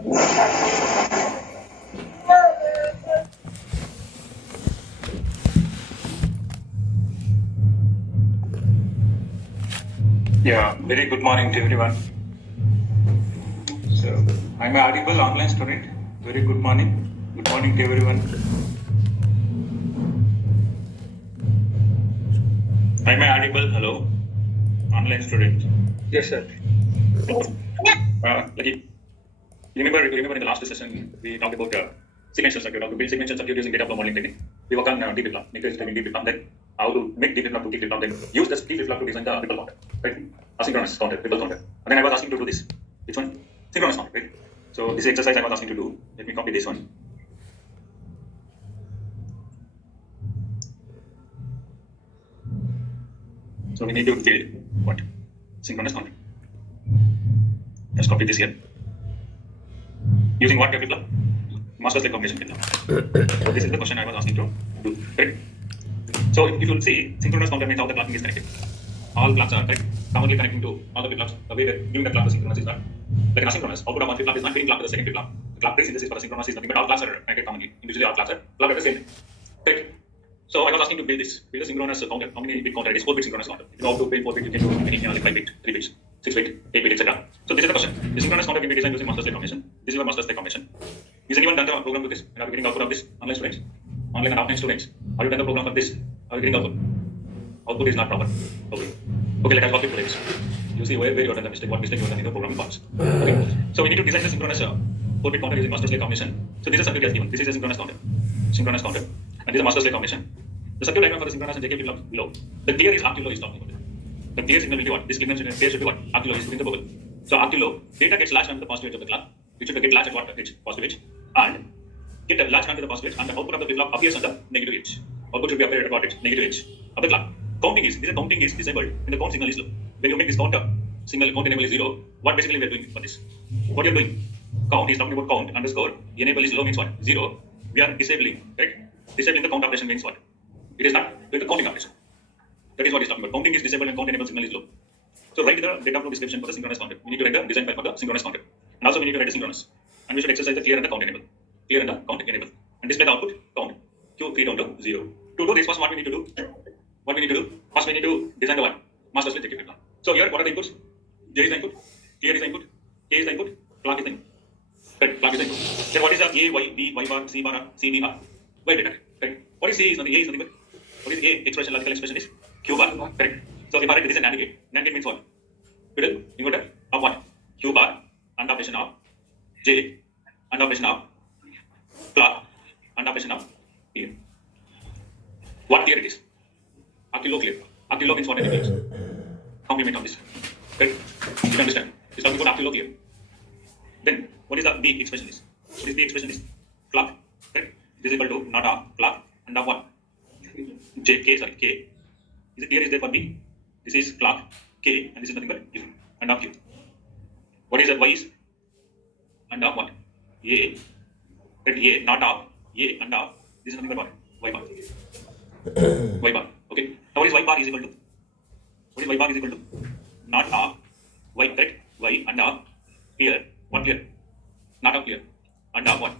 Yeah, very good morning to everyone. So, I'm an audible online student. Very good morning. Good morning to everyone. I'm an audible. Hello, online student. Yes, sir. Remember in the last session we talked about sequential circuit. How to build sequential circuit using data flow modeling technique. We work on D flip flop, make D flip flop, then how to make D flip flop to T flip flop, then use this D flip flop to design the ripple counter, right? Asynchronous counter, ripple counter. And then I was asking to do this. Which one? Synchronous counter, right? So this exercise I was asking to do. Let me copy this one. So we need to build what? Synchronous counter. Let's copy this here. Using what flip flop? Master slave combination flip flop. So this is the question I was asking to do, right? So if you will see, synchronous counter means how the clocking is connected. All clocks are commonly connecting to all the flip flops. The way that giving the clock the synchronous is not like an asynchronous. Output of one flip flop is not feeding clock to the second flip flop. The clock presynthesis for the synchronous is nothing but all clocks are connected commonly. Individually all clocks are clocked at the same time. Right? So I was asking to build a synchronous counter. How many bit counter it is? 4-bit synchronous counter. If you know how to build 4-bit, you can do any like 5-bit, 3-bit, 6-bit, 8-bit, etc. So this is the question. The synchronous counter can be designed using master slave combination. This is a master slave combination. Is anyone done the program with this? And are you getting output of this? Online students, online and offline students. Are you done the program for this? Are you getting output? Output is not proper. Okay, let us walk you through this. You see where you have done the mistake, what mistake you have done in the programming parts. Okay. So we need to design the synchronous 4-bit counter using master slave combination. So this is a circuit as given. This is a synchronous counter. Synchronous counter. And this is a master slave combination. The circuit diagram for the synchronous and JK flip flop below. The clear is RQ low is talking about it. The clear signal will be what? This signal clear should be what? RQ low is within the bubble. So RQ low, data gets latched onto the positive edge of the clock. It should get latched at what edge? Positive edge. And get latched onto the positive edge, and the output of the flip flop appears on the negative edge. Output should be appeared at what edge? Negative edge of the clock. Counting is disabled when the count signal is low. When you make this counter signal count enable is 0, what basically we are doing for this? What you are doing? Count is talking about count underscore enable is low means what? 0. We are disabling, right? Disabling the count operation means what? It is not doing the counting operation. That is what it's talking about. Counting is disabled and count enable signal is low. So write the data flow description for the synchronous counter. We need to write the design file for the synchronous counter. And also we need to write the synchronous. And we should exercise the clear and the count enable. Clear and the count enable. And display the output count. Q3 down to 0. To do this, first what we need to do? First we need to design the one. Master slave flip flop. So here what are the inputs? J is the input, clear is the input, K is the input, clock is the input. Right, clock is the input. Then what is the A, Y, B, Y bar, C bar, C, D bar? Y data. Right. What is C is nothing, A is nothing but what is A expression, logical expression is Q bar. Correct. So if I write this is an AND gate. NAND gate means what? Middle inverter of what? Q bar and operation of J and operation of clock and operation of here. What clear it is? RQ low clear. RQ low means what it means? Complement of this. Correct. You can understand. It's talking about RQ low clear. Then what is the B expression is? What is B expression is? Clock. Correct. This is equal to not of clock and of what? K. Is it clear is there for B? This is clock K and this is nothing but Q and of Q. What is that? Y is and of what? A. Right, A not of A and of this is nothing but what? Y bar. Y bar. Okay. Now what is Y bar is equal to? What is Y bar is equal to? Not of Y, correct? Y and of clear. What clear? Not of clear. And of what?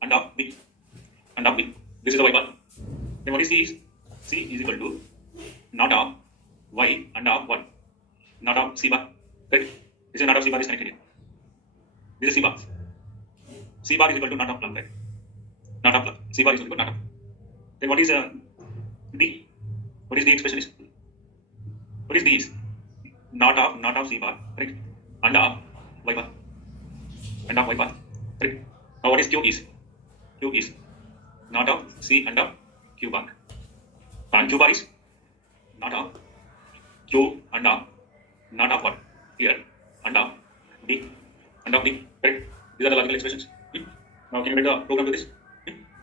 And of B. And of B. This is the Y bar. Then what is C is? C is equal to not of Y and of what? Not of C bar. Correct? This is not of C bar is connected here. This is C bar. C bar is equal to not of clock, right? Not of clock. C bar is equal to not of. Then what is D? What is D expression is? What is D is? Not of C bar, correct? And of Y bar. And of Y bar, correct? Now what is Q is? Q is not of C and of Q bar. And Q bar is not of Q and of not of what? Here and of D and of D, correct? These are the logical expressions. Now can you write the program to this?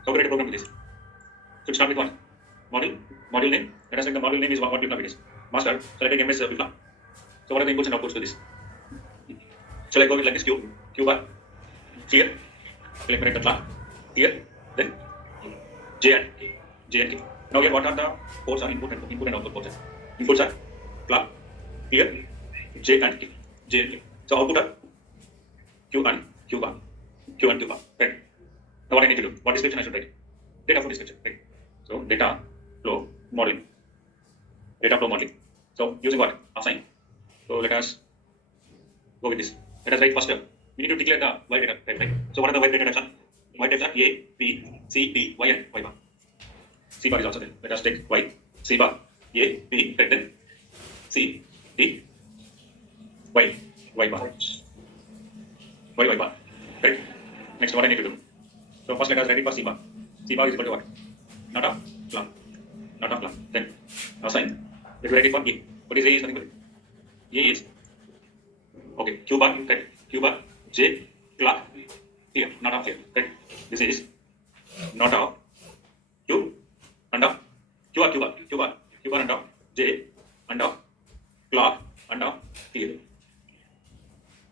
How to write a program to this? Should start with what? Module name. Let us take the module name is what flip flop it is. Master. Shall I take MS flip flop? So what are the inputs and outputs to this? Shall I go with like this Q bar? Here. Shall I write the clock? Here. Then J and K. Now here what are the ports are input and output ports? Inputs are clock. Here J and K. So output are Q and Q bar, Q and Q bar, right? Now what I need to do, what description I should write? Data flow description, right? So data flow modeling, data flow modeling. So using what? Assign. So let us go with this. Let us write first step. We need to declare the Y data type, right? So what are the Y data types? Y types are A, B, C, D, Y and Y bar. C bar is also there. Let us take Y, C bar, A, B, right, then C, D, Y, Y bar. Y bar, right? Next, what I need to do? So first let us write it for C bar. C bar is equal to what? Not of clock. Not of clock. Then assign. If you write it for A, what is A is nothing but A is okay. Q bar, right? Q bar, J, clock, here, not of here, right? This is not of Q and of Q bar, Q bar, Q bar, Q bar and of J and of clock and of here.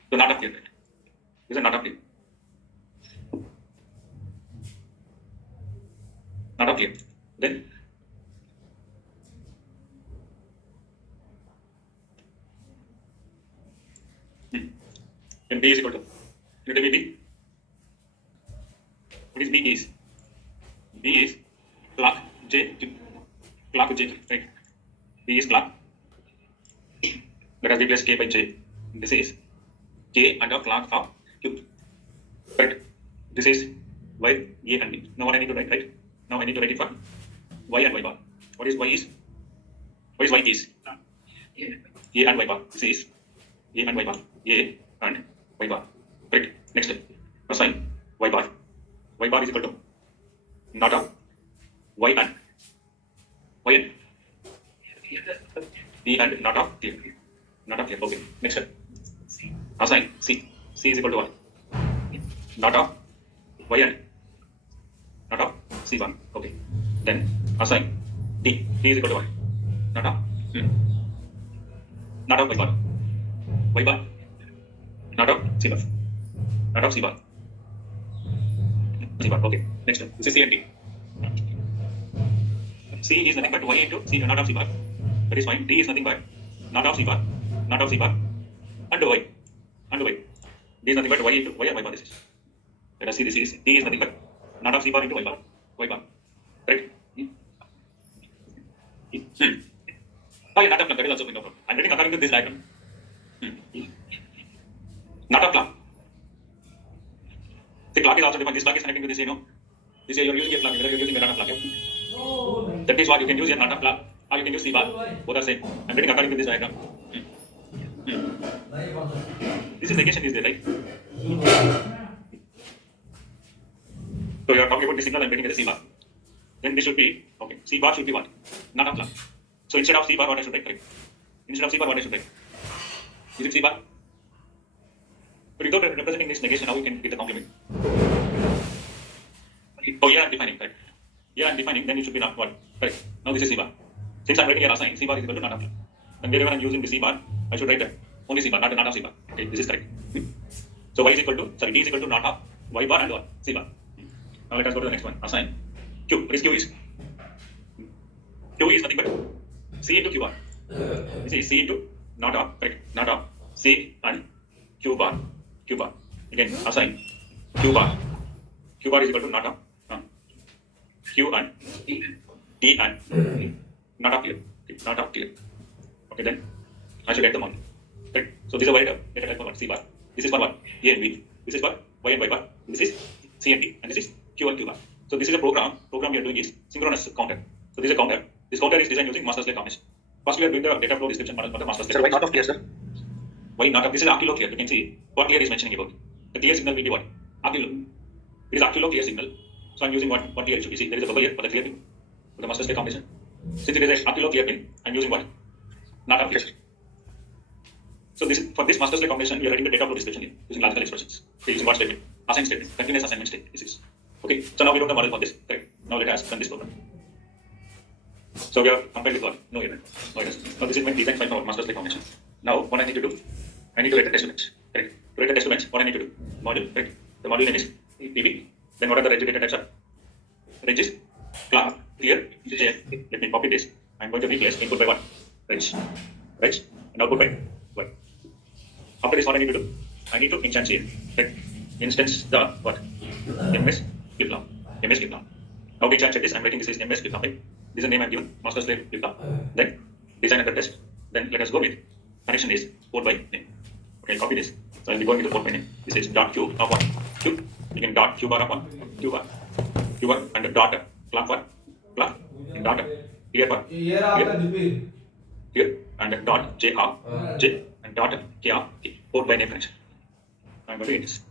So not of here, right? This is not of here. Not of here. Then then B is equal to, you tell me B. What is B is? B is clock J, clock J, right? B is clock. Let us replace K by J. This is K under clock of Q. Right? This is Y, A and B. Now what I need to write, right? Now I need to write it for Y and Y bar. What is Y is? What is Y is? A and Y bar. This is A and Y bar. A and Y bar. Right? Next, assign Y bar. Y bar is equal to not of Y and Y and B and not of K. Not of K. Okay. Next step. Assign C. C is equal to what? Not of Y and not of C bar. Okay. Then assign D. D is equal to what? Not of not of Y bar. Y bar. Not of C bar. Not of C bar. C bar. Okay. Next one. This is C and D. C is nothing but Y into C, not of C bar. That is fine. D is nothing but not of C bar. Not of C bar. And Y. And Y. D is nothing but Y into Y and Y bar. This is. Let us see. This is D is nothing but not of C bar into Y bar. Y bar. Right? Oh, yeah, not of clock. That is also no problem. I'm writing according to this diagram. Not of clock. The clock is also defined. This clock is connecting to this, This you are using a clock, whether you are using a not of clock. That is what you can use a not of clock, or you can use C bar. Both are same. I'm writing according to this diagram. This is negation is there, right? So you are talking about the signal I'm writing as a C bar. Then this should be, okay, C bar should be what? Not of clock. So instead of C bar, what I should write, correct? Instead of C bar, what I should write? Is it C bar? But without representing this negation, how we can get the complement? Oh, yeah, I'm defining, right? Yeah, I'm defining, then it should be not what? Correct. Now this is C bar. Since I'm writing a assign, C bar is equal to not of clock. And wherever I'm using the C bar, I should write that. Only C bar, not of C bar. Okay, this is correct. So Y is equal to, sorry, D is equal to not of Y bar and what? C bar. Now let us go to the next one. Assign Q. What is Q is? Q is nothing but C into Q bar. This is C into not of, correct? Not of C and Q bar. Q bar. Again, assign Q bar. Q bar is equal to not of Q and D and not of clear. Okay, not of clear. Okay, then I should get them all. Correct. So this is a data type for what? C bar. This is for what? A and B. This is for Y and Y bar. This is C and D. And this is Q and Q bar. So this is a program. Program we are doing is synchronous counter. So this is a counter. This counter is designed using master slave combination. First we are doing the data flow description model for the master slave. Sir, why not of clear, sir? Why not of? This is Akilo clear. You can see what clear is mentioning about. The clear signal will be what? Akilo. It is Akilo clear signal. So I'm using what clear it should be. See, there is a bubble here for the clear pin. For the master slave combination. Since it is a Akilo clear pin, I'm using what? Not of clear. So this for this master slave combination, we are writing the data flow description here using logical expressions. Okay, using what statement? Assign statement. Continuous assignment statement. This is. Okay. So now we wrote the model for this. Correct. Now let us run this program. So we have compared with what? No error. No errors. Now this is my design file for master slave combination. Now what I need to do? I need to write the test events. Correct. To write the test events, what I need to do? Module. Correct. The module name is PV. Then what are the range data types are? Range is clock, clear, JN. Let me copy this. I'm going to replace input by what? Range. And output by what? After this, what I need to do? I need to instantiate. Right? instance the what? MS flip flop. MS flip flop. Now we check this. I'm writing this is MS flip flop. Right? This is the name I'm given. Master slave flip flop. Then design under test. Then let us go with connection is port by name. Okay, copy this. So I'll be going with the port by name. This is dot q of one. Q. You can dot q bar of one. Q bar. Q bar and dot clock one. Clock. And dot here bar. Here and dot j r j and dot k r k. Port by name connection. I'm going to end this.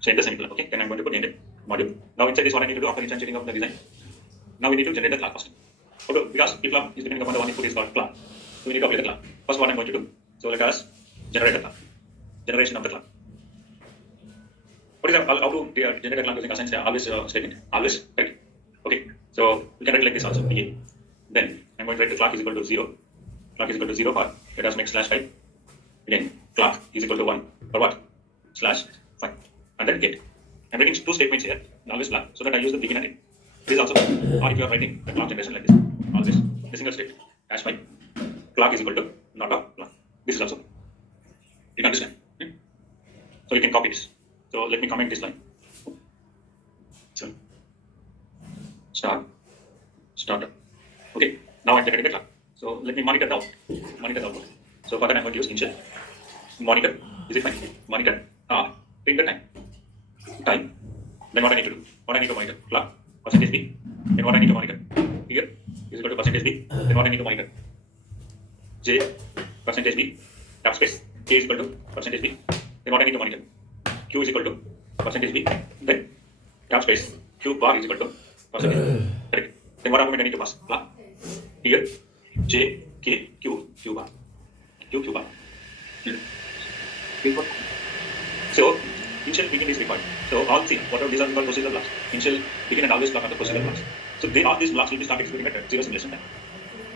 So enter semicolon. Okay, then I'm going to put enter module. Now inside this, what I need to do after instantiating of the design. Now we need to generate the class first. Okay, because flip flop is depending upon the one input is called class. So we need to apply the class. First, what I'm going to do. So let us generate the class. Generation of the class. What is the, how to generate a class using assign always statement? Always, right? Okay, so we can write like this also. Begin. Then I'm going to write the clock is equal to 0. Clock is equal to 0 for let us make slash 5. Again, clock is equal to 1 for what? Slash 5. And then get. I'm writing two statements here, always clock, so that I use the begin and end. This is also, or if you are writing the clock generation like this, always, the single statement, hash 5, clock is equal to not of clock. This is also, you can understand. So you can copy this. So let me comment this line. So, start. Okay, now I'm generating the clock. So let me monitor the output. So for that I'm going to use initial, monitor, is it fine? Monitor, print the time. Then what I need to do? What I need to monitor? Clock, percentage B. Then what I need to monitor? Here is equal to percentage B. Then what I need to monitor? J, percentage B, tab space, K is equal to percentage B. Then what I need to monitor? Q is equal to percentage B. Then tab space, Q bar is equal to percentage. Correct. Then what argument I need to pass? Clock. Here, J, K, Q bar. Q bar. So, initial begin is required. So all three, whatever these are called procedural blocks. Initial, begin and always clock are the procedural blocks. So all these blocks will be start executing at 0 simulation time.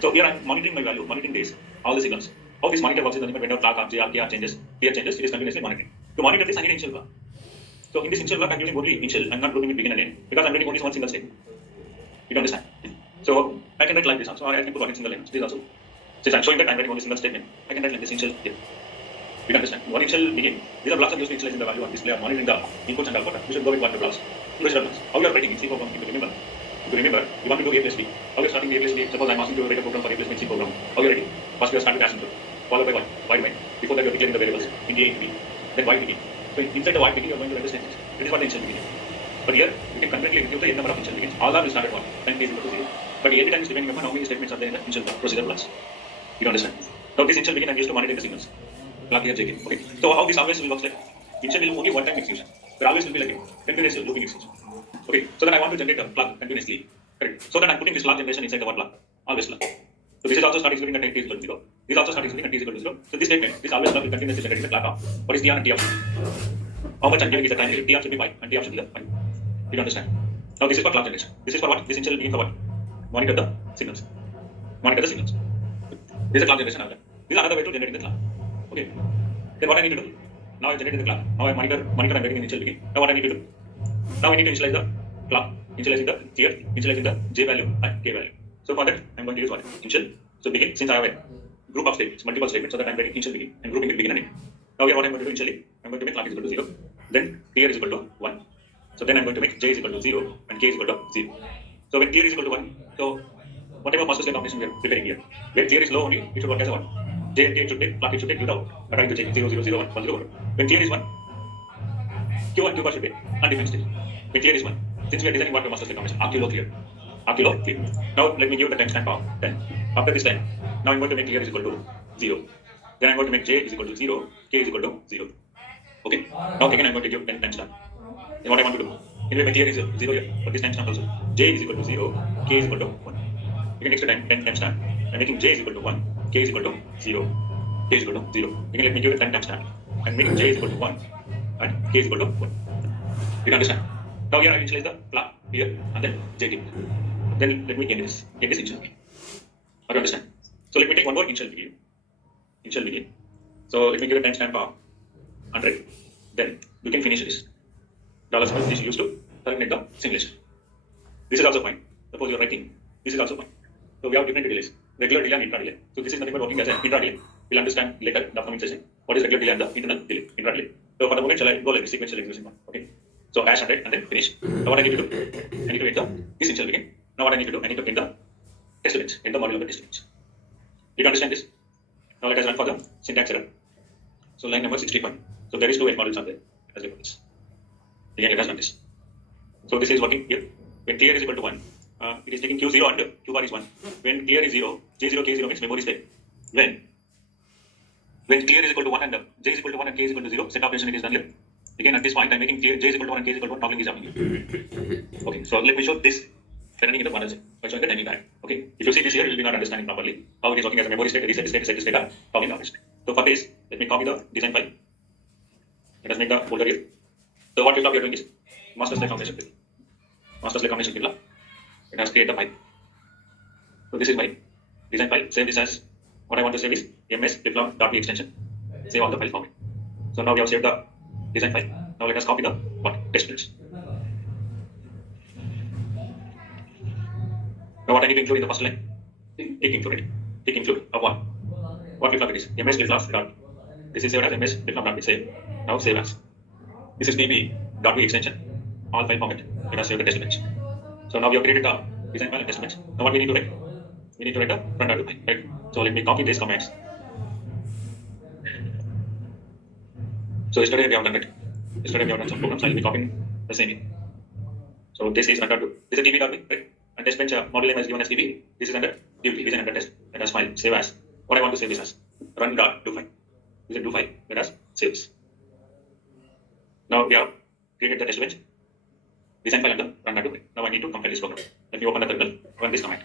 So here I'm monitoring my value, monitoring days, all the signals. How this monitor works is nothing but when clock, J, R, K, R changes, P changes, it is continuously monitoring. To monitor this, I need an initial block. So in this initial block, I'm using only initial. I'm not grouping with begin and end because I'm writing only one single statement. You understand? So I can write like this also, or I can put one single line. This also. Since I'm showing that I'm writing only single statement, I can write like this initial here. You understand? One initial begin. These are blocks are used to initializing the value on display or monitoring the inputs and output. You should go with one blocks. Procedural blocks. How you are writing in C program, you remember. You want to do A plus B. How you are starting A plus B? Suppose I'm asking you to write a program for A plus B in C program. How you are writing? First you are starting with hash input, followed by while domain. Before that you are declaring the variables in A, in B. Then while begin. So inside the while begin you are going to understand this. It is what the initial begin. But here you can concurrently execute the n number of initial begins. All are will start at 1. Then T is equal to 0. But every time is depending upon how many statements are there in the initial procedural blocks. You understand? Now this initial begin I'm used to monitor the signals. Clock here, JK. Okay. So how this always will work like? Initial will only one time execution. There always will be like a continuous looping execution. Okay. So then I want to generate a clock continuously. Correct. So then I'm putting this clock generation inside the one clock. Always clock. So this is also start executing at t is equal to 0. This also start executing at t is equal to 0. So this statement, this always clock will continuously generate the clock off. What is T R and T off? How much I'm giving is the time period. T R should be 5 and T off should be 5. You understand? Now this is for clock generation. This is for what? This initial begin for what? Monitor the signals. Monitor the signals. This is a clock generation. This is another way to generate the clock. Okay. Then what I need to do? Now I generated the clock. Now I monitor I'm writing initial begin. Now what I need to do? Now we need to initialize the clock, initializing the here, initializing the J value and K value. So for that I'm going to use what? Initial. So begin, since I have a group of statements, multiple statements, so that I'm writing initial begin and grouping with begin and end. Now here what I'm going to do initially, I'm going to make clock is equal to 0, then clear is equal to 1. So then I'm going to make J is equal to 0 and K is equal to 0. So when clear is equal to 1, so whatever master slave combination we are preparing here, when clear is low only, it should work as a 1. J and K should take, clock it should take without according to J, 0, 0, 0, 1, 1, 0, 1. When clear is 1, Q and Q bar should be undefined state. When clear is 1, since we are designing what master slave combination, arc clear. Now let me give the timestamp of 10. After this time, now I'm going to make clear is equal to 0. Then I'm going to make J is equal to 0, K is equal to 0. Okay. Now again I'm going to give 10 timestamp. Then what I want to do? Anyway, my clear is 0 here, but this timestamp also. J is equal to 0, K is equal to 1. You can extra 10 timestamp. I'm making J is equal to 1, K is equal to 0, K is equal to 0. You can let me give it 10 timestamp. I'm making J is equal to 1 and K is equal to 1. You can understand? Now here I initialize the clock here and then JK. Then let me get this initial begin. How do you understand? So let me take one more initial begin. So let me give a timestamp of 100. Then you can finish this. $sign this is used to terminate the simulation. This is also fine. Suppose you are writing. This is also fine. So we have different delays. Regular delay and intra delay. So this is nothing but working as an intra delay. We'll understand later in the upcoming session what is regular delay and the internal delay, intra delay. So for the moment, shall I go like this sequential execution one? Okay. So hash 100 and then finish. Now what I need to do? I need to enter this initial begin. Now what I need to do? I need to enter test bench, enter module of the test bench. Did you understand this? Now let us run for the syntax error. So line number 65. So there is 2 edge modules on there. Let's look at this. Again, let us run this. So this is working here. When clear is equal to 1, it is taking Q0 and Q bar is 1. When clear is 0, J0, K0 means memory state. When clear is equal to 1 and J is equal to 1 and K is equal to 0, set operation it is done here. Again, at this point, I'm making clear J is equal to 1 and K is equal to 1, toggling is happening. Okay, so let me show this running in the model by showing the timing diagram. Okay, if you see this here, you will be not understanding properly how it is working as a memory state, reset state, set state, toggling operation. So for this, let me copy the design file. Let us make the folder here. So what we are doing is master slave combination fill. Master slave combination fill. Let us create the file. So this is my design file. Save this as what I want to save is ms flip-flop.p extension. Save all the file format. So now we have saved the design file. Now let us copy the test fields. Now what I need to include in the first line? Tick include. Tick include of one. What flip-flop it is? ms flip-flop. This is saved as ms flip-flop.p. Save. Now save as. This is pp.p extension. All file format. Let us save the test bench. So now we have created the design file and test bench. Now what we need to write? We need to write the front file, right? So let me copy these commands. So yesterday we have done it. Yesterday we have done some programs. I will be copying the same here. So this is under two. This is db.p, right? And test bench model name is given as db. This is under duty. This is under test. Let us file. Save as. What I want to save this as run.do file. This is do file. Let us save this. Now we have created the test bench. Design file under run.do file. Now I need to compile this program. Let me open the terminal. Run this command.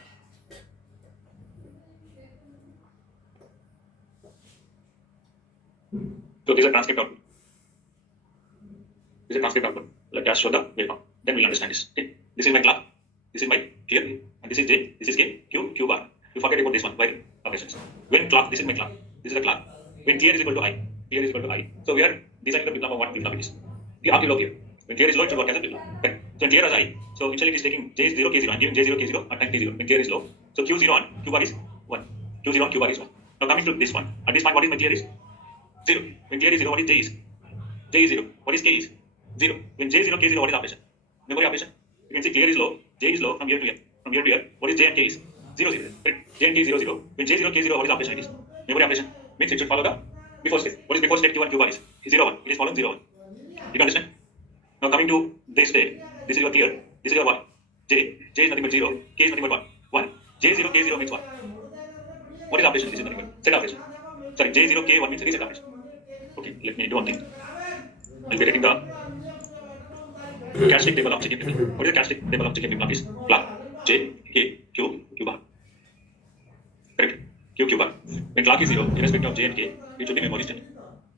So this is a transcript output. This is a transcript output. Let us show the waveform. Then we'll understand this. Okay. This is my class. This is my clear. And this is J. This is K. Q bar. You forget about this one. While operations. When class, this is my class. This is a class. When clear is equal to I. Clear is equal to I. So we are designing the flip-flop of what flip-flop it is. The up low here. When clear is low, it should work as a flip-flop. Right. So when clear is I. So initially it is taking J0, K0. I'm giving J0, K0 at time K0. When clear is low. So Q0 on Q bar is 1. Q0 on Q bar is 1. Now coming to this one. At this point, what is my clear is? 0. When clear is 0, what is J is? J is 0. What is K is? 0. When J is 0, K is 0, what is operation? Memory operation. You can see clear is low, J is low from here to here. From here to here, what is J and K is? 0, 0. J and K is 0, 0. When J is 0, K is 0, what is operation it is? Memory operation. Means it should follow the before state. What is before state Q1, Q bar is? 0, 1. It is following 0, 1. You can understand? Now coming to this state, this is your clear, this is your 1. J is nothing but 0, K is nothing but 1. 1. J 0, K 0 means 1. What is operation? This is nothing but set operation. Sorry, J 0, K 1 means reset operation. Okay, let me do one thing. I'll be writing the characteristic table of chicken flip-flop. What is the characteristic table of chicken flip-flop is? Clock J, K, Q bar. Correct? Q bar. When clock is 0, irrespective of J and K, it should be memory state.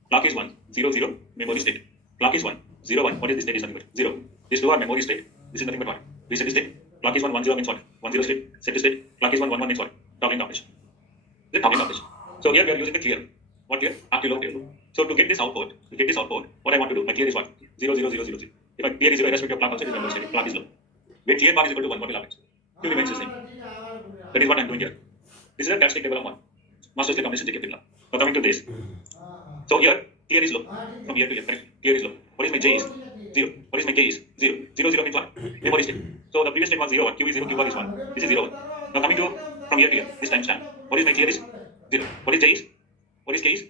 Clock is 1, 0, 0, memory state. Clock is 1, 0, 1. What is this state? Is nothing but 0. These two are memory state. This is nothing but 1. Reset state. Clock is 1, 1, 0 means what? 1, 0 state. Set state. Clock is 1, 1, 1 means what? Toggling operation. Is it toggling operation? So here we are using the clear. What clear? Active clear. So to get this output, what I want to do, my clear is what? 0, 0, 0, 0, 0. If my clear is 0, irrespective of clock also, it is memory state. Clock is low. When clear bar is equal to 1, what will happen? Q remains the same. That is what I am doing here. This is a characteristic table of 1. Master slave combination chicken flip-flop. Now coming to this. So here, clear is low. From here to here, correct? Clear is low. What is my J is? 0. What is my K is? 0. 0, 0 means what? Memory state. So the previous state was 0, 1. Q is 0, Q bar is 1. This is 0, 1. Now coming to from here to here, this time stamp. What is my clear is? 0. What is J is? What is K is?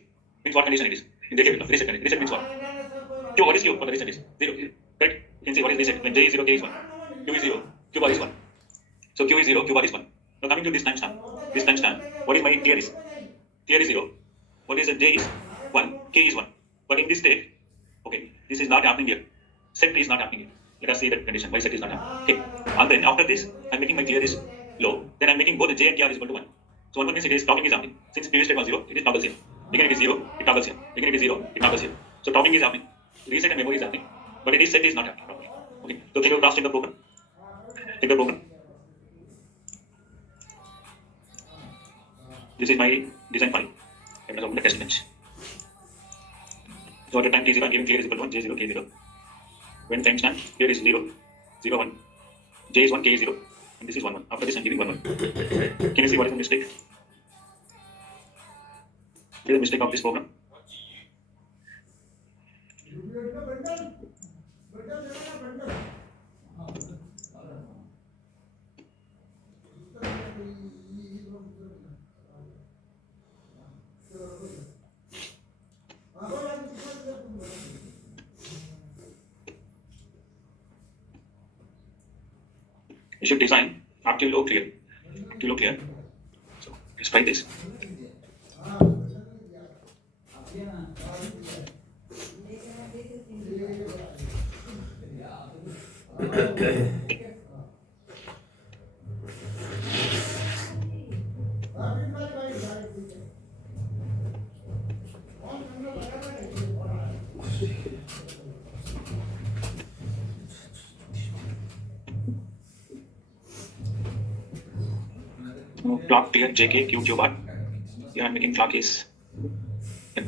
Means what condition it is? In the flip-flop, reset condition. Reset means what? Q, what is Q? What the reset is? 0. Correct? You can see what is reset. When J is 0, K is 1. Q is 0, Q bar is 1. So Q is 0, Q bar is 1. Now coming to this time stamp. This time stamp. What is my clear is? Clear is 0. What is the J is? 1. K is 1. But in this state, okay, this is not happening here. Set is not happening here. Let us see that condition. Why set is not happening? Okay. And then after this, I'm making my clear is low. Then I'm making both the J and K are equal to 1. So 1 means it is toggling is happening. Since previous state was 0, it is toggles here. Again it is 0, it toggles here. Again it is 0, it toggles here. So toggling is happening. Reset and memory is happening. But it is set is not happening properly. Okay. So can you cross check the program? Check the program. This is my design file. I'm going to open the test bench. So at the time T0, I'm giving clear is equal to 1, J0, K0. When time stamp, here is 0, 0, 1. J is 1, K is 0. And this is 1, 1. After this, I'm giving 1, 1. Can you see what is the mistake? Here is the mistake of this program. You should design up to low clear. Up to low clear. So let's try this. Clock clear JK Q bar. Here I'm making clock is. So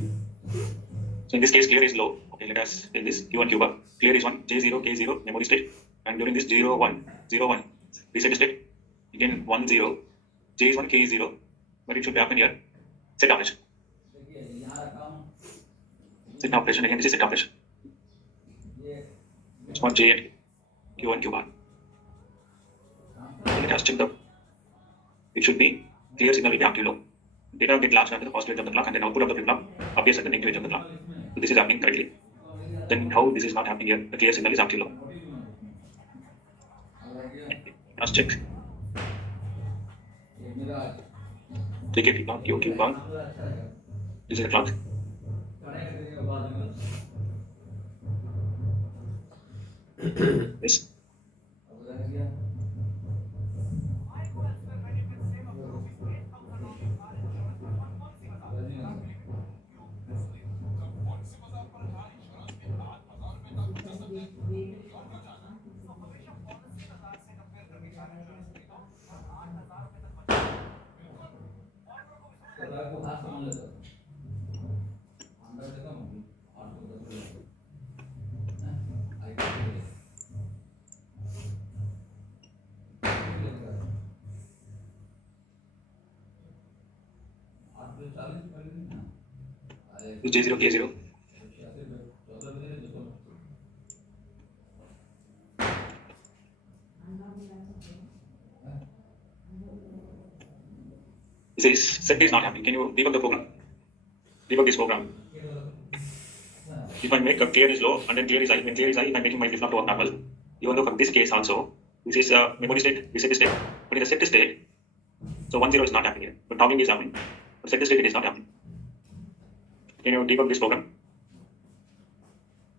in this case, clear is low. Okay, let us take this Q1 Q bar. Clear is 1, J0, K0, memory state. And during this 0, 1, 0, 1, reset state. Again 1, 0, J is 1, K is 0. But it should happen here. Set operation. Set operation. Again, this is set operation. It's for J and Q1 Q bar. Let us check the. It should be clear signal will be active low. Data get large under the positive edge of the clock, and then output of the flip-flop appears at the negative edge of the clock. So this is happening correctly. Then how this is not happening here? The clear signal is active low. Let's check. JK flip-flop, Q bar. This is the clock. Yes. J0, K0. This is set is not happening. Can you debug the program? Debug this program. If I make a clear is low and then clear is high, when clear is high, if I'm making my flip-flop to work normal, even though for this case also, this is a memory state, reset state, but in the set state, so 1, 0 is not happening here, but toggling is happening, but set state it is not happening. Can you debug this program?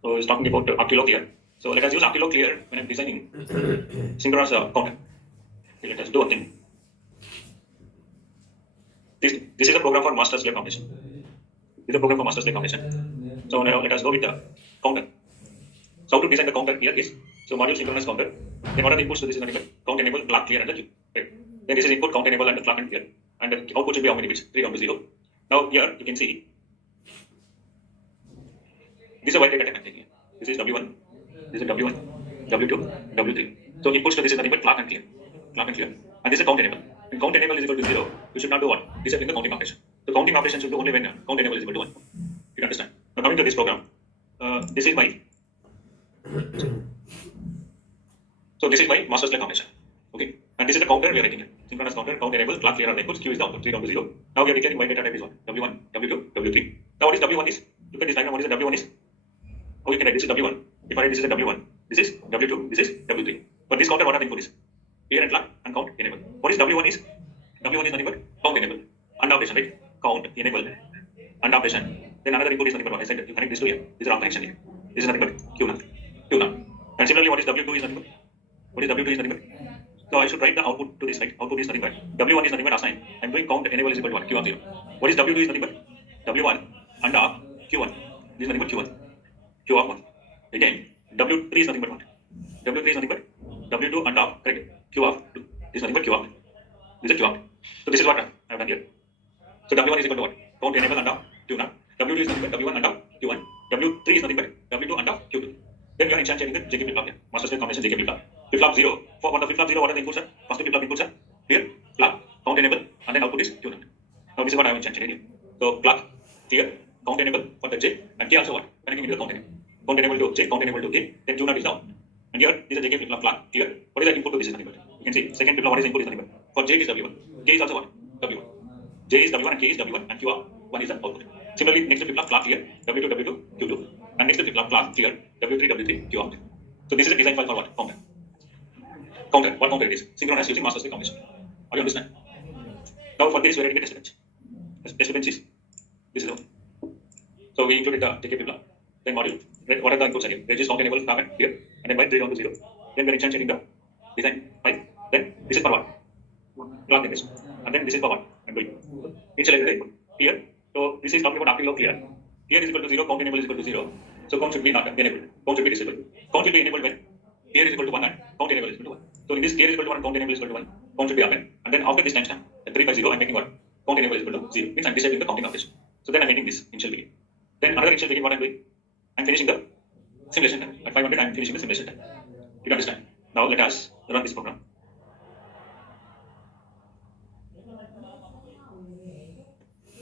So it's talking about Octilo clear. So let us use Octilo clear when I'm designing synchronous counter. Okay, let us do one thing. This is a program for master slave combination. This is a program for master slave combination. So now let us go with the counter. So how to design the counter here is, so module synchronous counter. Then what are the inputs? So this is nothing but count enable, clock clear and the Q. Right. Then this is input count enable and the clock and clear. And the output should be how many bits? 3 down to 0. Now here you can see this is a white data type I'm taking. This is W1, this is W1, W2, W3. So inputs to this is nothing but clock and clear. Clock and clear. And this is a count enable. When count enable is equal to 0, you should not do what? Disabling the counting operation. The counting operation should do only when count enable is equal to 1. You understand? Now coming to this program, this is my so this is my master slave combination. Okay, and this is the counter we are writing here. Synchronous counter, count enable, clock clear on the inputs, Q is the output, 3 down to 0. Now we are declaring white data type is what? W1, W2, W3. Now what is W1 is? Look at this diagram. What is the W1 is? How you can write this is W1. If I write this is a W1, this is W2, this is W3. But this counter what are the inputs? Clear and clock and count enable. What is W1 is? W1 is nothing but count enable. And operation, right? Count, enable, and operation. Then another input is nothing but what I said. You connect this to here. This is wrong connection here. This is nothing but Q naught. Q naught. And similarly, what is W2 is nothing but? What is W2 is nothing but? So I should write the output to this, right? Output is nothing but W1 is nothing but assign. I'm doing count enable is equal to 1, Q of 0. What is W2 is nothing but? W1 and Q1. This is nothing but Q1. Q of 1. Again, W3 is nothing but what? W3 is nothing but W2 and correct? Q of 2. This is nothing but Q of. This is Q of. So this is what I have done here. So W1 is equal to what? Count enable and Q naught. W2 is nothing but W1 and Q1. W3 is nothing but W2 and Q2. Then we are instantiating the JK flip-flop here. Master slave combination JK flip-flop. Flip-flop 0. For the flip-flop 0, what are the inputs? First flip-flop inputs are clear, clock, count enable, and then output is Q naught. Now this is what I have instantiated here. So clock, clear, count enable for the J, and K also what? Connecting into the count enable. Count enable to J, count enable to K, then Q naught is down. And here this is a JK flip-flop clock, clear. What is the input to this is nothing but? You can see second flip-flop what is the input is nothing but. For J it is W1. K is also what? W1. J is W1 and K is W1 and Q of 1 is the output. Similarly, next flip-flop clock clear, W2, W2, Q2. And next flip-flop clock clear, W3, W3, Q out. So this is a design file for what? Counter. counter. What counter it is? Synchronous using master slave combination. Are you understand? Now for this we are getting a test bench. Test bench is this is the one. So we included the JK block, then module. What are the inputs again? Regis count enable target here, and then byte 3 down to 0. Then we're instantiating the design file. Then this is for what? Clock generation. And then this is for what? I'm doing. Initialize the input. Here, so this is talking about active low clear. Here is equal to 0, count enable is equal to 0. So count should be not enabled. Count should be disabled. Count will be enabled when here is equal to 1 and count enable is equal to 1. So in this here is equal to 1, count enable is equal to 1. Count should be happen. And then after this timestamp, at 350, I'm making what? Count enable is equal to 0. Means I'm disabling the counting operation. So then I'm making this initial begin. Then another initial begin, what I'm doing? I'm finishing the simulation time. At 500, I'm finishing the simulation time. You understand? Now let us run this program.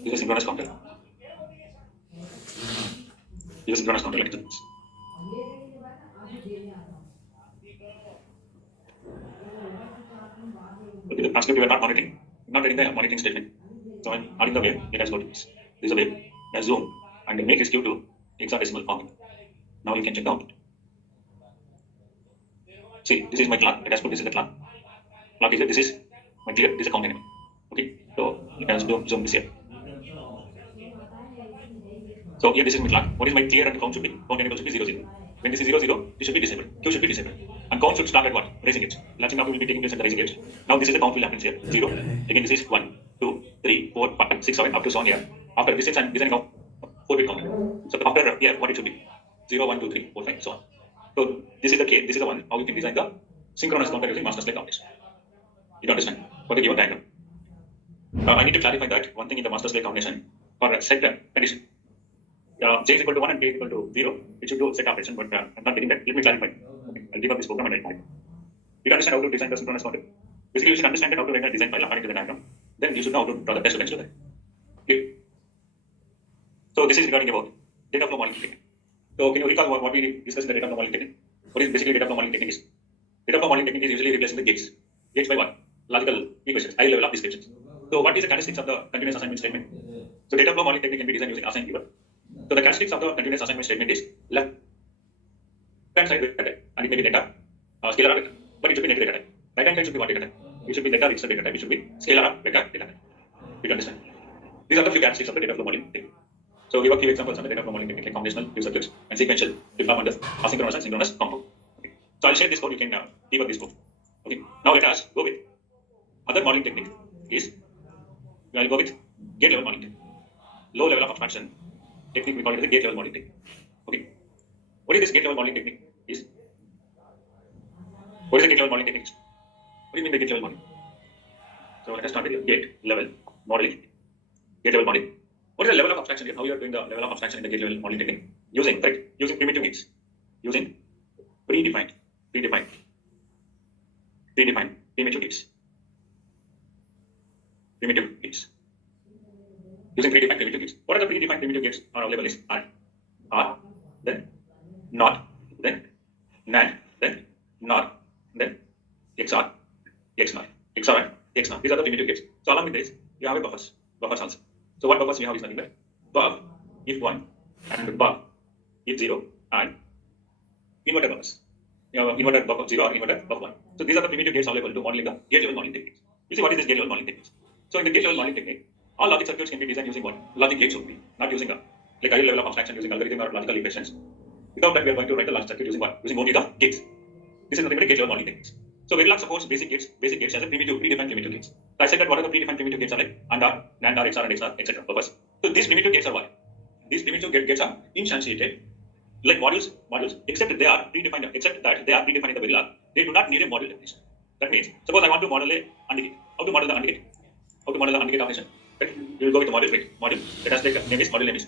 This is synchronous counter. This is synchronous counter like this. Okay, the transcript you are not monitoring. I'm not reading the monitoring statement. So I'm adding the wave. Let us go to this. This is a wave. Let's zoom and make this Q to hexadecimal format. Now you can check the output. See, this is my clock. Let us put this is the clock. Clock is here. This is my clear. This is a count enable. Okay, so let us zoom this here. So here this is my clock. What is my clear and count should be? Count enable should be 0, 0. When this is 0, 0, this should be disabled. Q should be disabled. And count should start at what? Raising edge. Latching up will be taking place at the raising edge. Now this is the count will happen here. 0. Again this is 1, 2, 3, 4, 5, 6, 7, up to 7 here. After this is I'm designing out 4-bit count. So after here what it should be? 0, 1, 2, 3, 4, 5, so on. So this is the case, this is the one how you can design the synchronous counter using master slave combination. You understand? For the given diagram. I need to clarify that one thing in the master slave combination for a set condition. J is equal to 1 and K is equal to 0. It should do set operation, but I'm not getting that. Let me clarify. Okay. I'll give up this program and write it. You can understand how to design the synchronous counter. Basically, you should understand how to write a design file according to the diagram. Then you should know how to draw the test bench to that. Okay. So this is regarding about data flow modeling technique. So can you recall what we discussed in the data flow modeling technique? What is basically data flow modeling technique is? Data flow modeling technique is usually replacing the gates. Gates by what? Logical equations, high level of descriptions. So what is the characteristics of the continuous assignment statement? So data flow modeling technique can be designed using assign given. So the characteristics of the continuous assignment statement is left hand side with data, and it may be data, scalar or vector, but it should be negative data type. Right hand side should be what data type? It should be data register data type. It should be scalar or vector data type. You understand? These are the few characteristics of the data flow modeling technique. So we have a few examples on the data flow modeling technique like combinational, few circuits, and sequential flip-flop under asynchronous and synchronous combo. Okay. So I'll share this code. You can debug this code. Okay. Now let us go with other modeling technique. Is I'll go with gate level modeling technique. Low level of abstraction technique we call it the gate level modeling technique. Okay. What is this gate level modeling technique? Is what is the gate level modeling technique? What do you mean by gate level modeling? So let us start with gate level modeling. Gate level modeling. What is the level of abstraction here? How you are doing the level of abstraction in the gate level modeling technique? Using primitive gates. Using predefined primitive gates. Primitive gates. Using predefined primitive gates. What are the predefined primitive gates are available is R, then NOT, then NAND, then NOR, then XOR, XNOR, XOR and XNOR. These are the primitive gates. So along with this, you have a buffers also. So what buffers we have is nothing but buff if 1 and buff if 0 and inverter buffers. You have inverter buff 0 or inverter buff 1. So these are the primitive gates available to modeling the gate level modeling techniques. You see what is this gate level modeling techniques? So in the gate level modeling technique, all logic circuits can be designed using what? Logic gates only, not using like higher level of abstraction using algorithm or logical equations. Without that, we are going to write the logic circuit using what? Using only the gates. This is nothing but gate level modeling techniques. So Verilog supports basic gates as a predefined primitive gates. So I said that what are the predefined primitive gates are like AND, NAND, XOR and XOR, etc. Purpose. So these primitive gates are what? These primitive gates are instantiated like modules, except that they are predefined in the Verilog. They do not need a module definition. That means, suppose I want to model a AND gate. How to model the AND gate? How to model the AND gate operation? Right? You will go with the module. Right? Module. Let us take module name is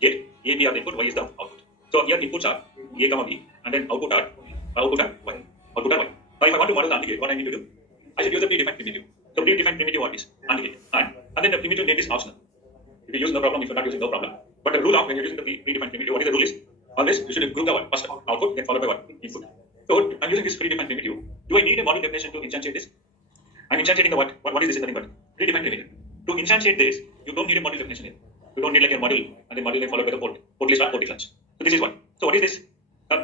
gate. A, B are the input. Y is the output. So here inputs are A, comma B, and then output are Y. Output are Y. Now if I want to model the AND gate, what I need to do? I should use a predefined primitive. So predefined primitive what is AND gate, and then the primitive name is optional. If you use no problem, if you're not using no problem. But the rule of when you're using the predefined primitive, what is the rule is? Always you should group the what? First output, then followed by what? Input. So I'm using this predefined primitive. Do I need a module definition to instantiate this? I'm instantiating the what? What is this nothing but predefined primitive. To instantiate this, you don't need a module definition here. You don't need like a module and then module name followed by the port list or port declines. So this is what. So what is this?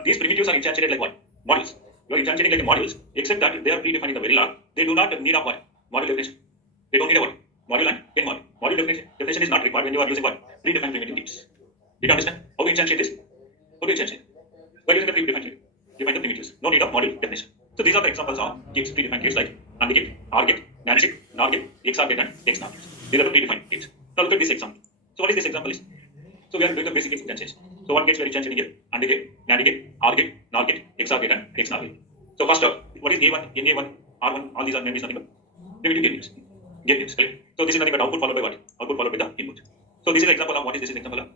These primitives are instantiated like what? Modules. You are instantiating like modules, except that they are predefined in the Verilog. They do not need a what? Module definition. They don't need a what? Module and end module. Module definition is not required when you are using what? Predefined primitive gates. Did you understand? How to instantiate this? How to instantiate? By using the predefined primitives. No need of module definition. So these are the examples of gates, predefined gates like AND gate, OR gate, NAND gate, NOR gate, XOR gate, and XNOR gate. These are the predefined gates. Now look at this example. So what is this example is? So we are doing the basic instantiation. So what gates we are instantiating here? AND gate, NAND gate, OR gate, NOR gate, XOR gate, and XNOR gate. So first up, what is A1, NA1, R1? All these are named is nothing but primitive gates. Gates, correct? So this is nothing but output followed by what? Output followed by the input. So this is example of what is this example of?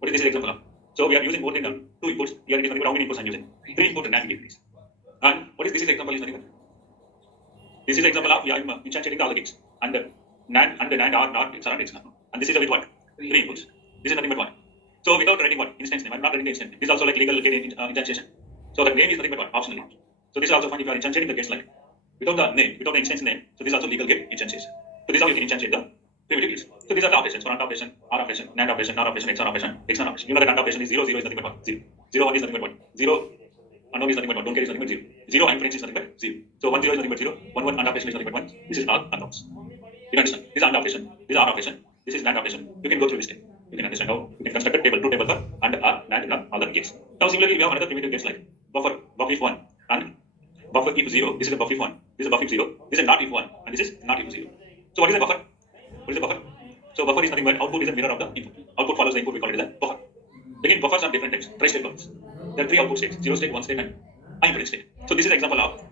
What is this example of? So we are using more than two inputs. Here it is nothing but how many inputs I am using? 3 input NAND gate, please. And what is this example is nothing but? This is the example of we are instantiating all the gates. And the NAND are not XOR and XNOR. And this is with what? 3 inputs. This is nothing but one. So without writing what? Instance name. I'm not writing the instance name. This is also like legal gate instantiation. So the name is nothing but what? Optional name. So this is also fine if you are instantiating the gates like without the name, without the instance name. So this is also legal gate instantiation. So this is how you can instantiate the primitive gates. So these are the operations. For AND operation, OR operation, NAND operation, NOR operation, XOR operation, XNOR operation. You know that AND operation is 0, 0 is nothing but 1. 0. 0, 1 is nothing but 1. 0, unknown is nothing but 1. Don't care is nothing but 0. 0 inference is nothing but 0. So 1, 0 is nothing but 0. 1, 1 AND operation is nothing but 1. This is all unknowns. You understand? This is AND operation. This is OR operation. This is NAND operation. You can go through this step. You can understand how you can construct a table, two tables for AND, OR, NAND, and all the gates. Now similarly, we have another primitive gates like buffer if 1 and buffer if 0. This is a buffer if 1. This is a buffer if 0. This is a not if 1 and this is not if 0. So what is a buffer? What is a buffer? So buffer is nothing but output is a mirror of the input. Output follows the input. We call it as a buffer. Again, buffers are different types. Tri-state buffers. There are 3 output states: 0 state, 1 state, and impedance state. So this is an example of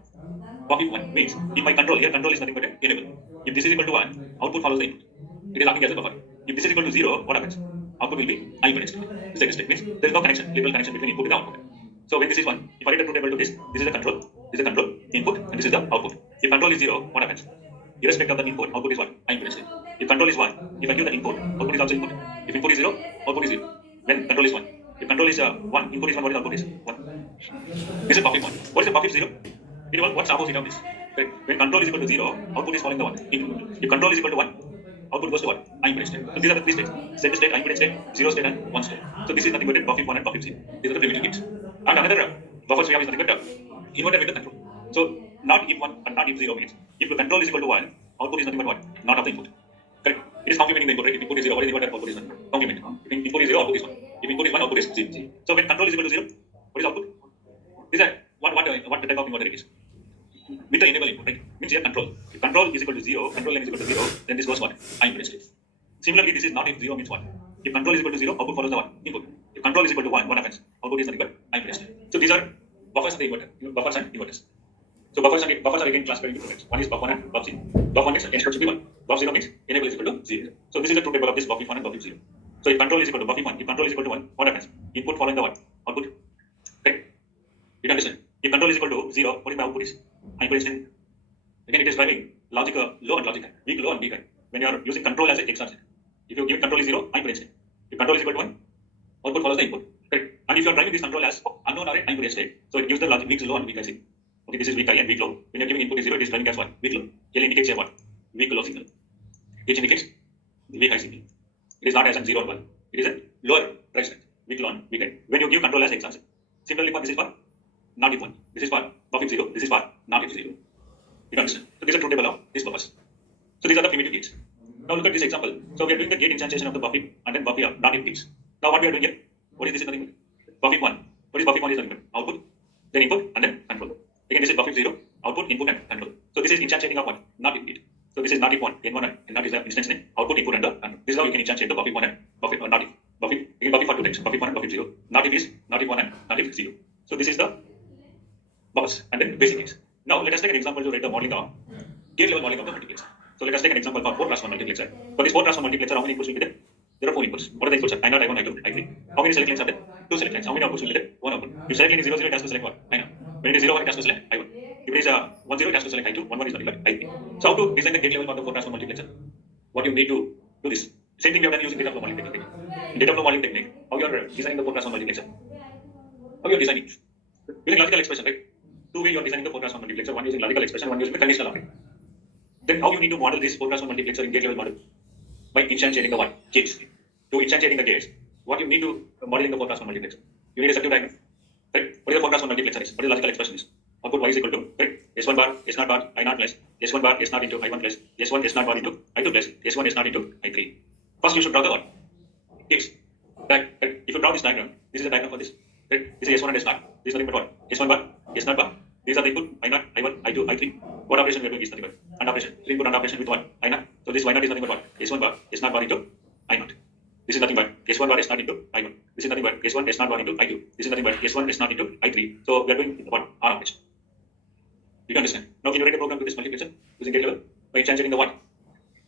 buffer if 1 means if my control here control is nothing but an enable. If this is equal to 1, output follows the input. It is acting as a buffer. If this is equal to 0, what happens? Output will be impedance state. Steady state means there is no connection, literal connection between input and output. So when this is 1, if I write a truth table to this is the control, this is the control input, and this is the output. If control is 0, what happens? Irrespective of the input, output is what? Impedance state. If control is 1, if I give the input, output is also input. If input is 0, output is 0. When control is 1. If control is 1, input is 1, what is output is 1. This is buffer 1. What is the buffer 0? It is what's opposite of this? Right. When control is equal to 0, output is following the 1. Input. If control is equal to 1, output goes to what? Impedance state. So these are the 3 states: steady state, impedance state, 0 state, and 1 state. So this is nothing but buffer 1 and buffer 0. These are the primitive gates. And another buffers we have is nothing but inverter with the control. So not if 1 and not if 0 means if the control is equal to 1, output is nothing but what? Not of the input. Correct? It is complementing the input, right? If input is 0, what is inverter? Output is 1. Complementing. If input is 0, output is 1. If input is 1, output is 0. So when control is equal to 0, what is output? This is what type of inverter it is? With the enable input, right? Means here control. If control is equal to 0, control line is equal to 0, then this goes what? Impedance state. Similarly, this is not if 0 means what? If control is equal to 0, output follows the what? Input. If control is equal to 1, what happens? Output is nothing but impedance state. So these are buffers of the inverter. Buffers and inverters. So buffers are again classified into two types. One is buff 1 and buff 0. Buff 1 means n should be 1. Buff 0 means enable is equal to 0. So this is the truth table of this buff 1 and buff 0. So if control is equal to buff 1, if control is equal to 1, what happens? Input following the what? Output. Correct? You can understand? If control is equal to 0, what is my output is? Impedance state. Again, it is driving logic low and logic high. Weak low and weak high. When you are using control as a XOR state. If you give control is 0, impedance state. If control is equal to 1, output follows the input. Correct? And if you are driving this control as unknown or impedance state, so it gives the logic weak low and weak high. Okay, this is weak high and weak low. When you are giving input is 0, it is driving as what? Weak low. L indicates here what? Weak low signal. H indicates weak high signal. It is not as 0 or 1. It is a lower drive strength. Weak low and weak high. When you give control as XOR state. Similarly, this is for not if 1. This is for buff if 0. This is for not if 0. You understand? So these are truth table of these buffers. So these are the primitive gates. Now look at this example. So we are doing the gate instantiation of the buff if and then buff if not if gates. Now what we are doing here? What is this? Nothing but buff if 1. What is buff if 1 is nothing but output, then input, and then control. Again, this is buff if 0, output, input, and control. So this is instantiating of what? Not if gate. So this is not if 1, n1 and not is the instance name, output, input, and the control. This is how you can instantiate the buff if 1 and buff if not if. Buff if, again buff if are two types, buff if 1 and buff if 0. Not if is not if 1 and not if 0. So this is the buffers and then basic gates. Now let us take an example to write the modeling of gate level modeling of the multiplexer. So let us take an example for 4 + 1 multiplexer. For this 4 + 1 multiplexer, how many inputs will be there? There are 4 inputs. What are the inputs? I0, I1, I2, I3. How many select lines are there? 2 select lines. How many outputs will be there? 1 output. If select line is 0, 0, it has to select what? I0. When it is 0, 1, it has to select I1. If it is 1, 0, it has to select I2. 1, 1 is nothing but I3. So how to design the gate level for the 4 + 1 multiplexer? What you need to do this. Same thing we have done using data flow modeling technique. In data flow modeling technique, how you are designing the 4 + 1 multiplexer? How you are designing it? Using logical expression, right? Two ways you are designing the 4 + 1 multiplexer. One using logical expression, one using the conditional operator. Then how you need to model this 4 + 1 multiplexer in gate level model? By instantiating the what? Gates. To instantiating the gates, what you need to modeling the 4 + 1 multiplexer? You need a circuit diagram. Right? What is the 4 + 1 multiplexer? answer is? What is the logical expression is? Output y is equal to, correct? S1 bar, S0 bar, I0 plus, S1 bar, S0 into I1 plus, S1, S0 bar into I2 plus, S1, S0 into I3. First, you should draw the what? Gates. Correct? If you draw this diagram, this is a diagram for this. Correct? This is S1 and S0. This is nothing but what? S1 bar, S0 bar. These are the input, I0, I1, I2, I3. What operation we are doing is nothing but AND operation. 3 input AND operation with what? I0. So this Y0 is nothing but what? S1 bar, S0 bar into I0. This is nothing but S1 bar S0 into I1. This is nothing but S1 S0 bar into I2. This is nothing but S1 S0 into I3. So we are doing what? R operation. You can understand. Now can you write a program to this multiplexer using gate level by instantiating the what?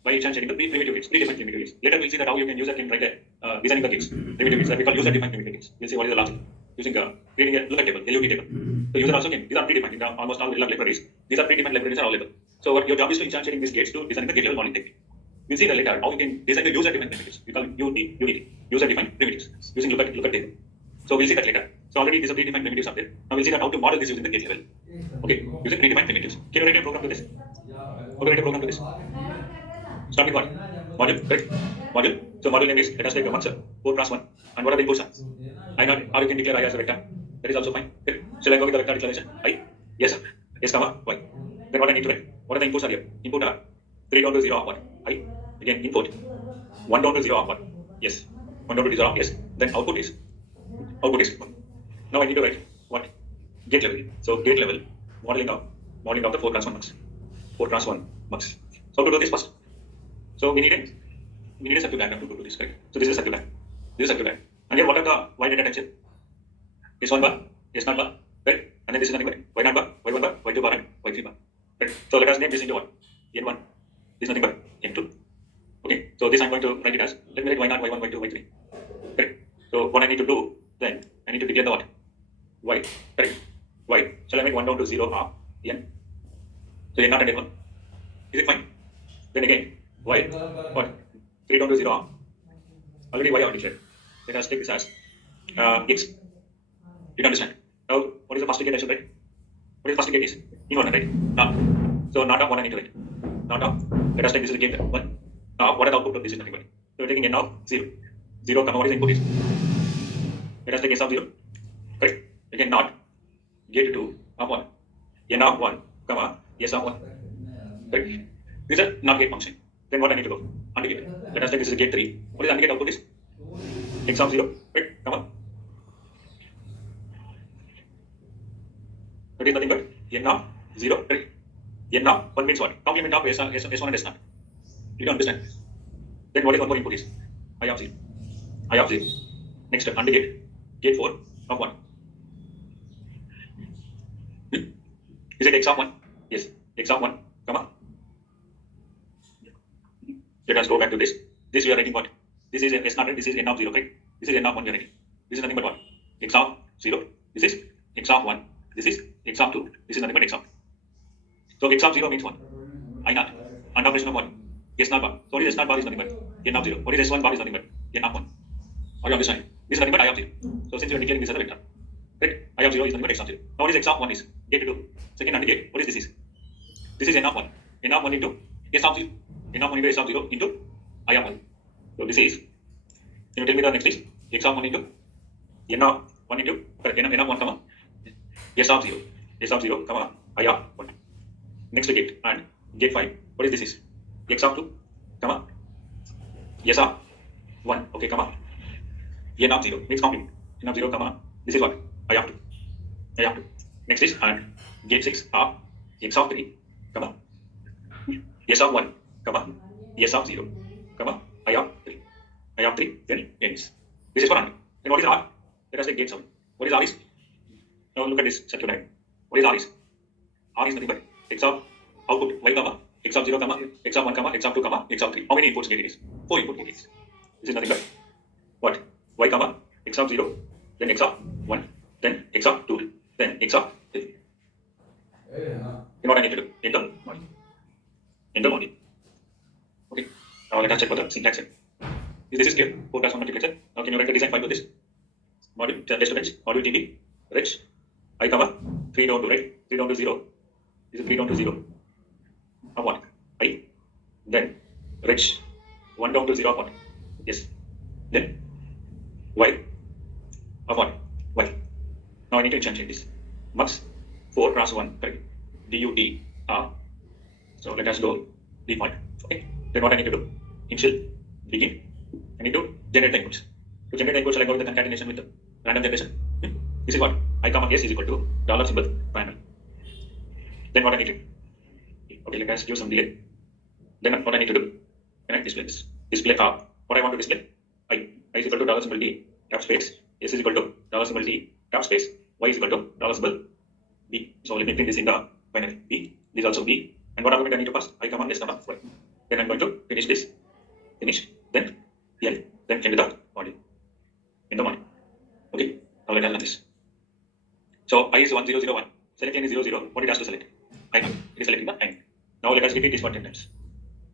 By instantiating the primitive gates, predefined primitive gates. Later we'll see that how you can use that in right there, designing the gates, primitive gates that we call user-defined primitive gates. We'll see what is the logic using creating a lookup table, LUT table. So user also can. These are predefined in almost all libraries. These are predefined libraries are available. So what your job is to instantiating these gates to design the gate level modeling technique. We'll see that later how you can design the user-defined primitives. We call it UDP, user-defined primitives, using lookup table. So we'll see that later. So already these are predefined primitives are there. Now we'll see that how to model this using the gate level. Okay, using predefined primitives. Can you write a program to this? How to write a program to this? Start with what? Module, correct? Module. So module name is, let us take one cell, 4 cross 1. And what are the inputs? I not, or you can declare I as a vector. That is also fine. Okay. Shall I go with the vector declaration? I? Yes, sir. Yes, comma, Y. Then what I need to write? What are the inputs are here? Input are 3 down to 0 of what? I. Again, input 1 down to 0 of what? Yes. 1 down to 0 of yes. Then output is 1. Now I need to write what? Gate level. So gate level, modeling of the 4 cross 1 mux. 4 cross 1 mux. So to do this first. So we need a circuit diagram to do this, correct? So this is a circuit diagram. This is a circuit diagram. And here what are the Y data types here? S1 bar, S0 bar, right? And then this is nothing but Y0 bar, Y1 bar, Y2 bar, and Y3 bar. Right? So let us name this into what? N1. This is nothing but N2. Okay. So this I'm going to write it as, let me write Y0, Y1, Y2, Y3. Correct? So what I need to do then, I need to declare the what? Y. Correct? Y. Shall I make 1 down to 0 R, N? So N0 and N1. Is it fine? Then again, Y. What? 3 down to 0 R. Already Y I declared. Let us take this as X. You can understand. Now, what is the first gate I should write? What is the first gate is? Inverter, right? Not. So not of 1 I need to write. Not of. Let us take this is the gate 1. Now, what is the output of this is nothing but. So we're taking N of 0. 0, comma, what is the input is? Let us take S of 0. Correct? Again, not. Gate 2 of 1. N of 1, comma, S of 1. Correct? This is a not gate function. Then what I need to do? AND gate. Let us take this is gate 3. What is AND gate output is? X of 0. Right? Come on. That is nothing but N of 0. Right? N of 1 means what? Complement of S1 and S0. You don't understand. Then what is one more input is? I of 0. I of 0. Next, AND gate. Gate 4 of 1. Is it X of 1? Yes. X of 1, comma. Let us go back to this. This we are writing what? This is S0, this is N of 0, right? This is N of 1 we are writing. This is nothing but what? X of 0. This is X of 1. This is X of 2. This is nothing but X of 2. So X of 0 means what? I naught. AND operation of what? S0 bar. So what is S0 bar is nothing but N of 0. What is S1 bar is nothing but N of 1. Are you understanding? This is nothing but I of 0. So since you are declaring this as a vector, right? I of 0 is nothing but X of 0. Now what is X of 1 is? Gate 2. Second AND gate. What is this is? This is N of 1. N of 1 into S of 0. N of 1 into S of 0 into I of 1. So this is, can you tell me the next is? X of 1 into N of 1 into, N of 1, comma, S of 0. S of 0, comma, I of 1. Next gate, and gate 5. What is this is? X of 2, comma, S of 1, okay, comma, N of 0, means complement. N of 0, comma, this is what? I of 2. I of 2. Next is, and gate 6 of X of 3, comma, S of 1, comma, S of 0, comma, I of 3. I of 3, then ends. This is for AND. Then what is R? Let us take gate 7. What is R is? Now look at this circuit diagram. What is R is? R is nothing but X of output Y, comma, X of 0, comma, X of 1, comma, X of 2, comma, X of 3. How many inputs gate it is? 4 input gate it is. This is nothing but what? Y, comma, X of 0, then X of 1, then X of 2, then X of 3. Then what I need to do? Enter module. Enter module. Okay. Now let us check for the syntax here. This is clear. 4 class 1 multiplexer. Now can you write the design file to this? Module, test bench, module TP, reg, I, comma, 3 down to right, 3 down to 0. This is 3 down to 0. Of what? I. Then reg, 1 down to 0 of what? Yes. Then Y. Of what? Y. Now I need to change this. mux 4 cross 1, correct? DUT R. So let us go default. Okay. Then what I need to do? Initial, begin. I need to generate the inputs. To generate the inputs, I'll go with the concatenation with the random generation. This is what I comma s is equal to dollar symbol random. Then what I need to do? Okay, let us use some delay. Then what I need to do? Can I display this? Display R. What I want to display? I is equal to dollar symbol D cap space. S is equal to dollar symbol D cap space. Y is equal to dollar symbol B. So let me print this in the binary. B. This is also B. And what argument I need to pass? I comma s comma y. Then I'm going to finish this. Finish. Then L. Then end the module. In the module. Okay. Now let us run this. So I is 1001. Select any 00. What it has to select? I know. It is selecting the I. Now let us repeat this for 10 times.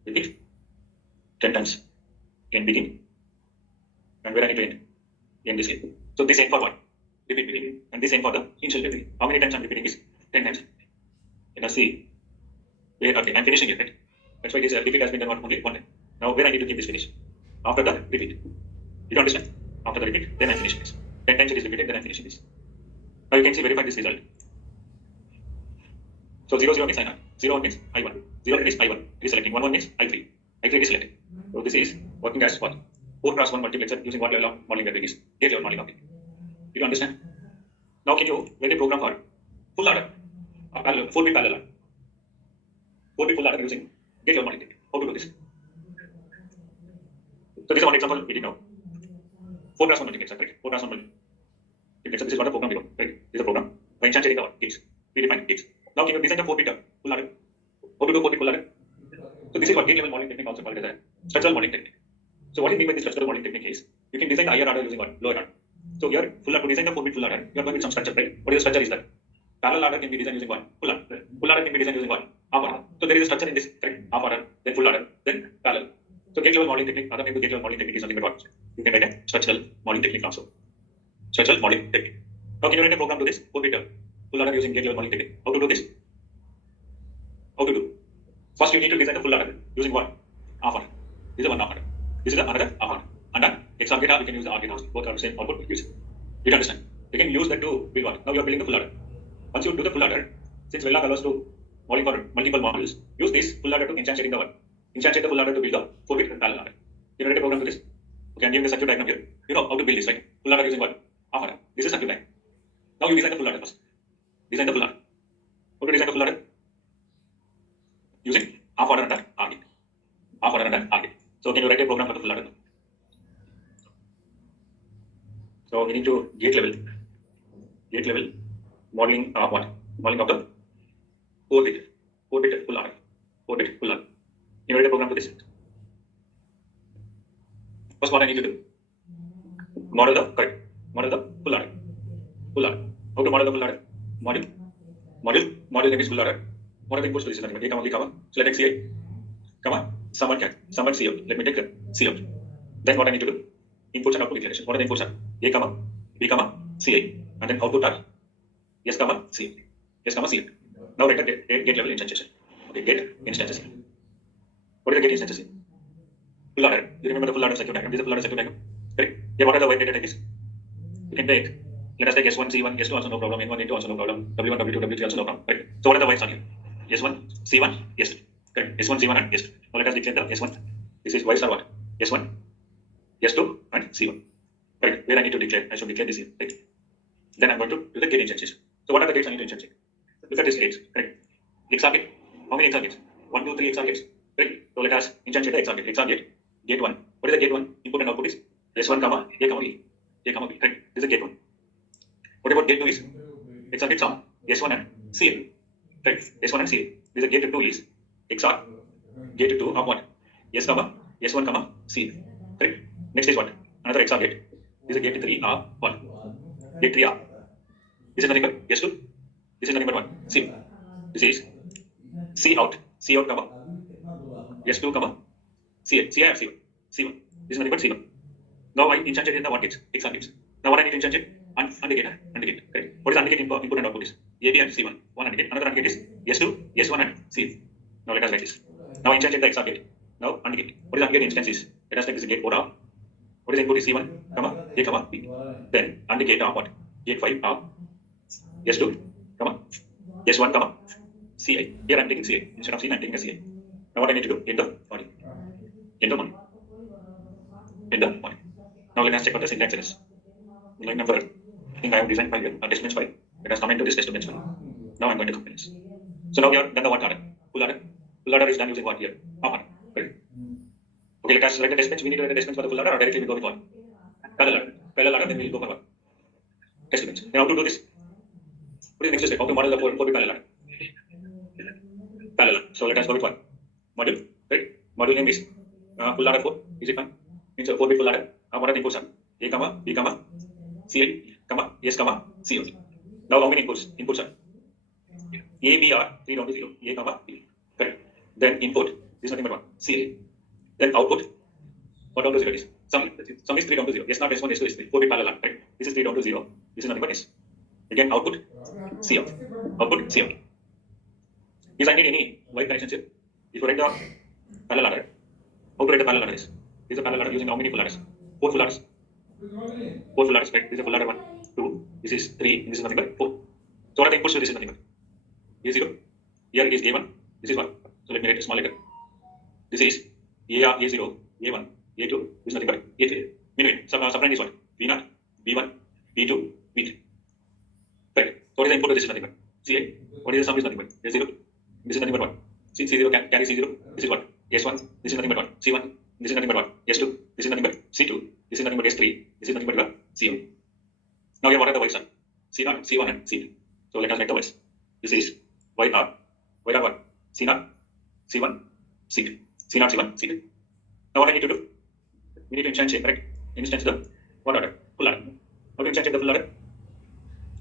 Repeat 10 times. Can begin. And where I need to end? End this here. So this end for what? Repeat begin. And this end for the initial repeat. How many times I'm repeating this? 10 times. Let us see. Where, okay, I'm finishing it, right? That's why this repeat has been done only one time. Now where I need to keep this finish? After the repeat. You don't understand? After the repeat, then I'm finishing this. 10 times it is repeated, then I'm finishing this. Now you can see verify this result. So 00 means I0. 0 means I1. 0 means I1. It is selecting. 11 means I3. I3 is selected. So this is working as what? 4 cross 1 multiplexer using what level of modeling that it is? Gate level modeling of it. Do you understand? Now can you write a program for full adder? 4-bit parallel adder. 4-bit full adder using gate level modeling. How to do this? So this is one example we did now. 4 cross 1 multiplexer, correct? 4 cross 1 multiplexer. This is what the program we got, correct? This is a program. By enchanting the gates. We define gates. Now can you design the 4-bit full adder? How to do 4-bit full adder? So this is what gate level modeling technique also called as a structural modeling technique. So what is mean by this structural modeling technique is you can design the higher order using what? Lower order. So here full adder, to design the 4-bit full adder, you are going with some structure, right? What is the structure is that? Parallel order can be designed using what? Full adder. Full adder can be designed using what? Half order. So there is a structure in this, correct? Half order, then full order, then parallel. So gate level modeling technique, other name to gate level modeling technique is nothing but what? You can write a structural modeling technique also. Structural modeling technique. Now can you write a program to this? 4-bit full order using gate level modeling technique. How to do this? How to do? First you need to design the full order using what? Half order. This is one half order. This is another half order. And then XOR gate we can use the OR gate also. Both are the same output we use. You can understand? You can use that to build what? Now you are building the full order. Once you do the full order, since Verilog allows to modeling for multiple modules, use this full order to instantiate the one. Instantiate the full order to build the 4-bit parallel order. You write a program to this. Okay, I'm giving the circuit diagram here. You know how to build this, right? Full order using what? Half order. This is circuit diagram. Now you design the full order first. Design the full order. How to design the full order? Using half order and OR gate. Half order and OR gate. So can you write a program for the full order? So we need to gate level modeling of what? Modeling of the 4-bit full order. 4-bit full order. Can you write a program for this? First what I need to do? Model the full order. Full order. How to model the full order? Module name is full order. What are the inputs to this? A, comma, B, comma. So let XCI, comma, someone COut. Let me take COut. Then what I need to do? Inputs and output declaration. What are the inputs? A, comma, B, comma, CI. And then output are S, comma, C. S, comma, C. Now write the gate level instantiation. Okay, gate instantiation. What is the gate instantiation? Full order. You remember the full order circuit diagram? This is the full order circuit diagram. Correct. Here, what are the white data types? You can take, let us take S1, C1, S2 also no problem, N1, N2 also no problem, W1, W2, W3 also no problem. Correct. So what are the whites on here? S1, C1, S2. Correct. S1, C1 and S2. Now let us declare the S1. This is whites are what? S1, S2 and C1. Correct. Where I need to declare? I should declare this here. Right. Then I'm going to do the gate instantiation. So what are the gates I need to instantiate? Look at these gates. Correct. XOR gate. How many XOR gates? 1, 2, 3 XOR gates. Correct. So let us instantiate the XOR gate. XOR gate. Gate 1. What is the gate 1? Input and output is S1, comma, A, comma, B. A, comma, B. Correct. This is gate 1. What about gate 2 is? XOR gate sum. S1 and CL. Correct. S1 and CL. This is gate 2 is XOR gate 2 of what? S, comma, S1, comma, CL. Correct. Next is what? Another XOR gate. This is gate 3 of what? Gate 3 of. This is nothing but S2. This is nothing but what? C. This is COut. COut, comma, S2, comma, CL. CI or C1. C1. This is nothing but C1. Now I instantiate in the what gates? XOR gates. Now what I need to instantiate? AND gate. Correct. What is AND gate input and output is? AB and C1. One AND gate. Another AND gate is S2, S1 and CL. Now let us write this. Now instantiate the XOR gate. Now AND gate. What is AND gate instance is? Let us take this gate 4 of. What is input is C1, comma, A, comma, B. Then AND gate of what? Gate 5 of S2, S1, comma, CI. Here I'm taking CI. Instead of C, I'm taking a CI. Now what I need to do? Enter body. Enter body. Enter body. Now let us check what the syntax is. Line number, I think I have designed file here, a test bench file. Let us come into this test bench file. Now I'm going to compile this. So now we have done the what order? Full order. Full order is done using what here? Half order. Right? Okay, let us write the test bench. We need to write the test bench for the full order, or directly we go with what? Parallel order. Parallel order, then we will go for what? Test bench. Then how to do this? What is the next step? How to model the 4-bit parallel order? Parallel. So let us go with what? Module. Right? Module name is full order 4. Is it fine? Means a 4-bit full order. What are the inputs are? A, comma, B, comma, CI, comma, S, comma, CO. Now how many inputs? Inputs are A, B are 3 down to 0. A, comma, B. Correct. Then input is nothing but 1. CI. Then output, 1 down to 0 is sum is 3 down to 0. S not S1, S2, S3. 4-bit parallel. Right? This is 3 down to 0. This is nothing but S. Again output, C out. Output, C out. Is I need any white connections here? If you write the parallel order, how to write the parallel order is? This is a parallel order using how many full orders? 4 full orders. 4 full orders, right? This is a full order 1, 2, this is 3, and this is nothing but 4. So what are the inputs to this is nothing but A0, here is A1, this is 1. So let me write a small letter. This is A0, A1, A2, this is nothing but A3. Meanwhile, subline is what? V0, V1, V2, V3. Right. So what is the input to this is nothing but CI. What is the sum is nothing but A0, this is nothing but 1. C0 carry C0, this is what? S1, this is nothing but 1. C1, this is nothing but 1. S2, this is nothing but C2, this is nothing but S3, this is nothing but CO. Now here what are the Ys are? C0, C1 and C2. So let us write the Ys. This is YR. YR what? C0, C1, C2. C0, C1, C2. Now what I need to do? We need to instantiate, correct? Instance the what order? Full order. How to instantiate the full order?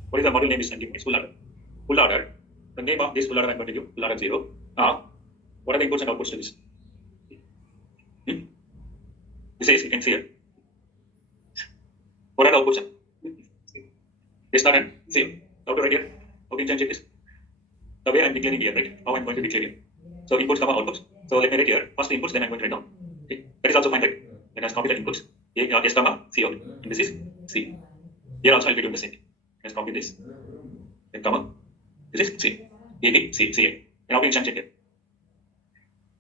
What is the module name is giving? It's full order. Full order. The name of this full order I'm going to give full order 0. Now, what are the inputs and outputs to this? This is, you can see here. What are the outputs? S not and 0. How to write here? How to instantiate this? The way I'm declaring here, right? How I'm going to declare here. So inputs, comma, outputs. So let me write here. First inputs, then I'm going to write down. Okay. That is also fine, right? Let us copy the inputs. S, comma, C out. And this is C. Here also I'll be doing the same. Let's copy this. Then comma. This is C. A, B, C, C, A. And how to instantiate here?